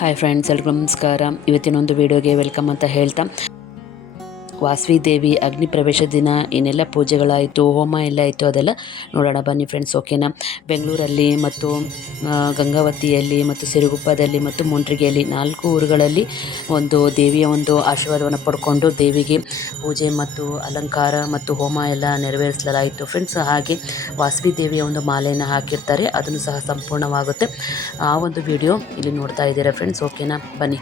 Hi friends, ಎಲ್ರಿಗೂ ನಮಸ್ಕಾರ. ಇವತ್ತಿನೊಂದು ವಿಡಿಯೋಗೆ ವೆಲ್ಕಮ್ ಅಂತ ಹೇಳ್ತಾ, ವಾಸವಿ ದೇವಿ ಅಗ್ನಿ ಪ್ರವೇಶ ದಿನ ಏನೆಲ್ಲ ಪೂಜೆಗಳಾಯಿತು, ಹೋಮ ಎಲ್ಲ ಆಯಿತು ಅದೆಲ್ಲ ನೋಡೋಣ ಬನ್ನಿ ಫ್ರೆಂಡ್ಸ್. ಓಕೆನಾ. ಬೆಂಗಳೂರಲ್ಲಿ ಮತ್ತು ಗಂಗಾವತಿಯಲ್ಲಿ ಮತ್ತು ಸಿರುಗುಪ್ಪದಲ್ಲಿ ಮತ್ತು ಮುಂಡ್ರಿಗೆಯಲ್ಲಿ 4 ಊರುಗಳಲ್ಲಿ ಒಂದು ದೇವಿಯ ಒಂದು ಆಶೀರ್ವಾದವನ್ನು ಪಡ್ಕೊಂಡು ದೇವಿಗೆ ಪೂಜೆ ಮತ್ತು ಅಲಂಕಾರ ಮತ್ತು ಹೋಮ ಎಲ್ಲ ನೆರವೇರಿಸಲಾಯಿತು ಫ್ರೆಂಡ್ಸ್. ಹಾಗೆ ವಾಸವಿ ದೇವಿಯ ಒಂದು ಮಾಲೆಯನ್ನು ಹಾಕಿರ್ತಾರೆ, ಅದನ್ನು ಸಹ ಸಂಪೂರ್ಣವಾಗುತ್ತೆ. ಆ ಒಂದು ವಿಡಿಯೋ ಇಲ್ಲಿ ನೋಡ್ತಾ ಇದ್ದೀರಾ ಫ್ರೆಂಡ್ಸ್. ಓಕೆನಾ, ಬನ್ನಿ.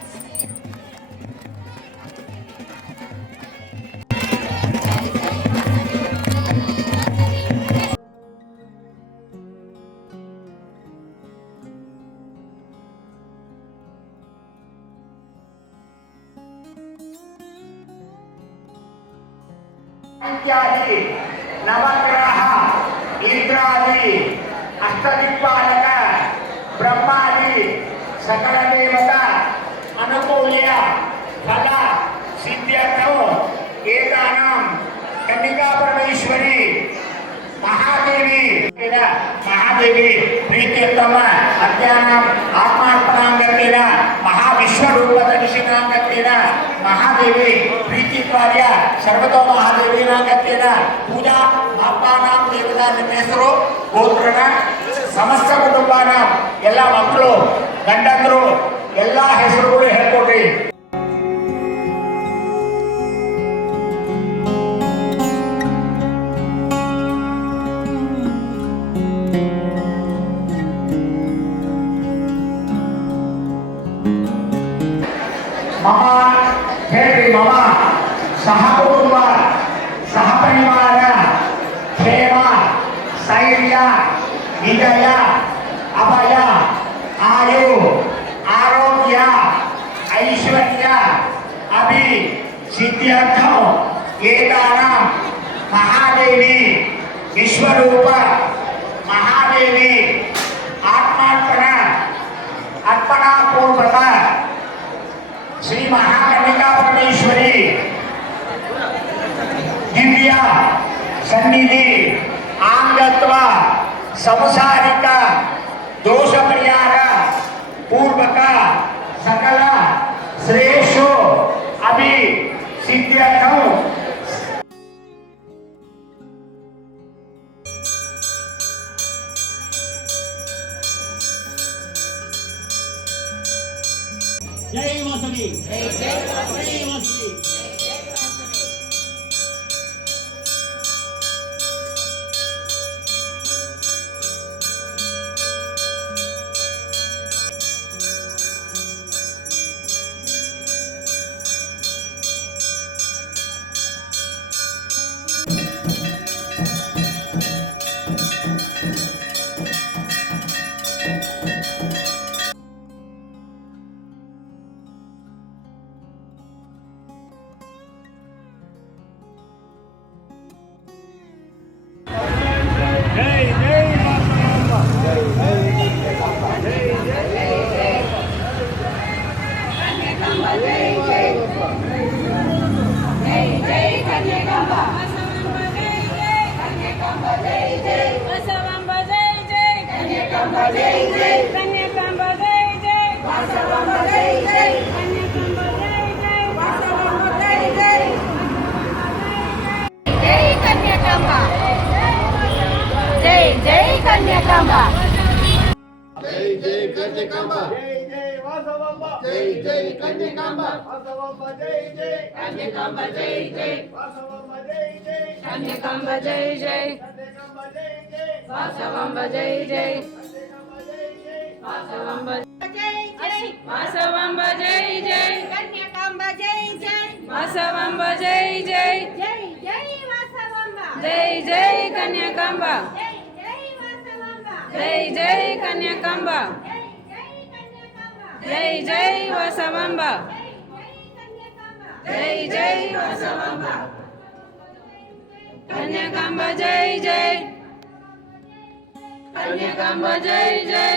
इत्यादि नवग्रह इंद्रादि अष्टदिक्पालक ब्रह्मादि सकल देवता अनुकूल्य फल सिद्ध्यर्थो एतानां कन्निका परमेश्वरी महादेवी प्रीत्यर्थम अद्यानाम् आत्मार्पणाङ्गतेन महाविश्वरूपदर्शनाङ्गतेन महादेवी प्रीतिकार्य सर्वतो महादेवीनाङ्गतेन पूजा आत्मानां देवता ನಿಮ್ಮ ಹೆಸರು ಗೋತ್ರನ ಸಮಸ್ತ ಕುಟುಂಬನ ಎಲ್ಲ ಮಕ್ಕಳು ಗಂಡಂದ್ರು ಎಲ್ಲ ಹೆಸರುಗಳು ಹೇಳ್ಕೊಡ್ರಿ. मम हेरी मम सहकुटुंब सहपरिवार क्षेम स्थैर्य विजय अभय आयु आरोग्य ऐश्वर्य अभि सिद्ध्यर्थं एतानां महादेवी विश्वरूप महादेवी अर्पणा पूर्वक श्री महाकन्निका परमेश्वरी दिव्य सन्निधि आंगत्व संसारिक दोष परिहार पूर्वक सकल श्रेष्ठो अभि सिद्ध्यर्थं जय वासवी, जय वासवी। कन्याकांबा, जय जय कन्याकांबा, जय जय वासवांबा, जय जय कन्याकांबा, वासवांबा जय जय कन्याकांबा जय जय, वासवांबा जय जय कन्याकांबा जय जय, कन्याकांबा जय जय वासवांबा जय जय, कन्याकांबा जय जय वासवांबा जय जय, वासवांबा जय जय, कन्याकांबा जय जय, वासवांबा जय जय, जय जय वासवांबा, जय जय कन्याकांबा, जय जय वासवांबा, जय जय कन्याकांबा, जय जय कन्याकांबा, जय जय वासवांबा, कन्याकांबा, जय जय वासवांबा, कन्याकांबा जय जय, कन्याकांबा जय जय।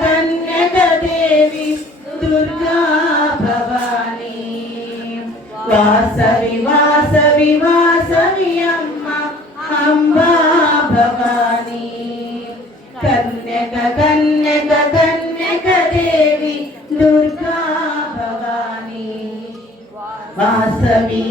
कन्यक देवी दुर्गा भवानी, वासवी वासवी वासवी अम्मा अम्बा भवानी, ಕನ್ಯಕ ಕನ್ಯಕ ಕನ್ಯಕ ದೇವಿ ದುರ್ಗಾ ಭವಾನಿ ವಾಸವಿ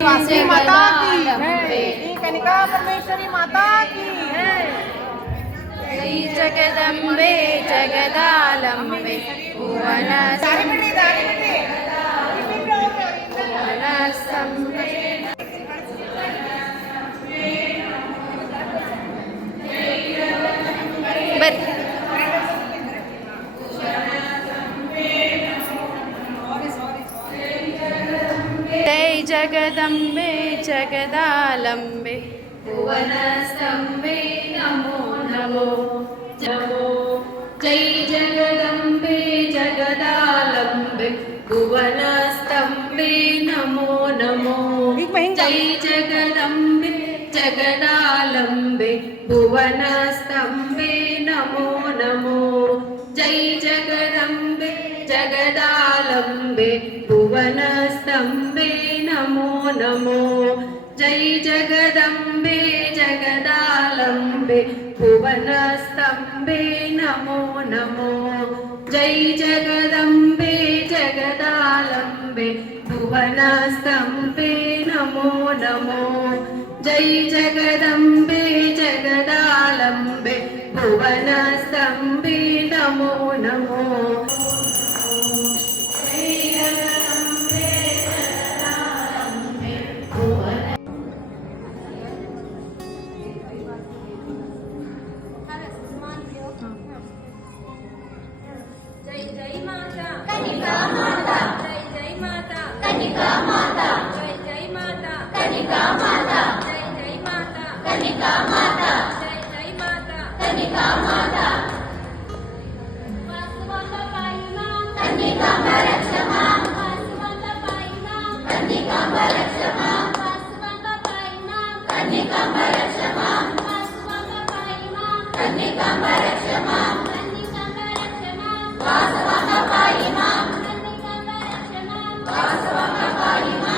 वासवी माता की श्री कनिका परमेश्वरी माता की जय जगदम्बे जगदालंबे भुवन जय जगदम्बे जगदालंबे भुवनस्तंभे नमो नमो नमो जय जगदम्बे जगदालंबे भुवनस्तंभे नमो नमो जय जगदम्बे जगदालंबे भुवनस्तंभे नमो नमो जय जगदम्बे जगदालंबे भुवनस्तंभे नमो नमो जय जगदम्बे जगदालंबे भुवनस्तंभे नमो नमो जय जगदम्बे जगदालंबे भुवनस्तंभे नमो नमो जय जगदम्बे जगदालंबे भुवनस्तंभे नमो नमो जय जय माता कनिका माता जय जय माता कनिका माता जय जय माता कनिका माता जय जय माता कनिका माता जय जय माता कनिका माता वासवंत पाइमा कनिका परक्षमा वासवंत पाइमा कनिका परक्षमा वासवंत पाइमा कनिका परक्षमा वासवंत पाइमा कनिका परक्षमा वासवंत पाइमा कनिका परक्षमा वासवंत पाइमा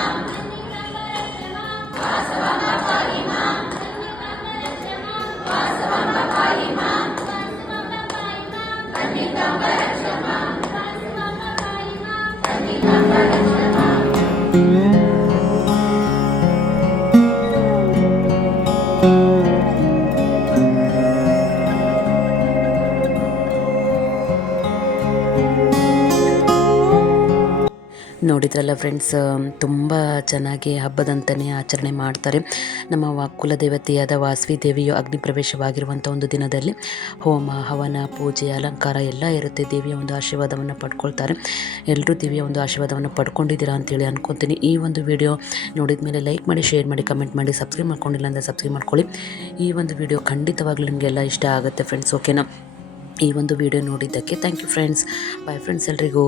कनिका परक्षमा वासवंत पाइमा कनिका परक्षमा वासवंत पाइमा कनिका परक्षमा वासवंत पाइमा कनिका परक्षमा ನೋಡಿದ್ರಲ್ಲ ಫ್ರೆಂಡ್ಸ್, ತುಂಬ ಚೆನ್ನಾಗಿ ಹಬ್ಬದಂತಲೇ ಆಚರಣೆ ಮಾಡ್ತಾರೆ. ನಮ್ಮ ಕುಲದೇವತೆಯಾದ ವಾಸವಿ ದೇವಿಯು ಅಗ್ನಿ ಪ್ರವೇಶವಾಗಿರುವಂಥ ಒಂದು ದಿನದಲ್ಲಿ ಹೋಮ ಹವನ ಪೂಜೆ ಅಲಂಕಾರ ಎಲ್ಲ ಇರುತ್ತೆ. ದೇವಿಯ ಒಂದು ಆಶೀರ್ವಾದವನ್ನು ಪಡ್ಕೊಳ್ತಾರೆ. ಎಲ್ಲರೂ ದೇವಿಯ ಒಂದು ಆಶೀರ್ವಾದವನ್ನು ಪಡ್ಕೊಂಡಿದ್ದೀರಾ ಅಂತೇಳಿ ಅನ್ಕೊತೀನಿ. ಈ ಒಂದು ವಿಡಿಯೋ ನೋಡಿದ ಮೇಲೆ ಲೈಕ್ ಮಾಡಿ, ಶೇರ್ ಮಾಡಿ, ಕಮೆಂಟ್ ಮಾಡಿ, ಸಬ್ಸ್ಕ್ರೈಬ್ ಮಾಡ್ಕೊಂಡಿಲ್ಲ ಅಂದರೆ ಸಬ್ಸ್ಕ್ರೈಬ್ ಮಾಡ್ಕೊಳ್ಳಿ. ಈ ಒಂದು ವಿಡಿಯೋ ಖಂಡಿತವಾಗ್ಲೂ ನಿಮಗೆಲ್ಲ ಇಷ್ಟ ಆಗುತ್ತೆ ಫ್ರೆಂಡ್ಸ್. ಓಕೆನಾ? ಈ ಒಂದು ವಿಡಿಯೋ ನೋಡಿದ್ದಕ್ಕೆ thank you friends. Bye friends ಎಲ್ರಿಗೂ.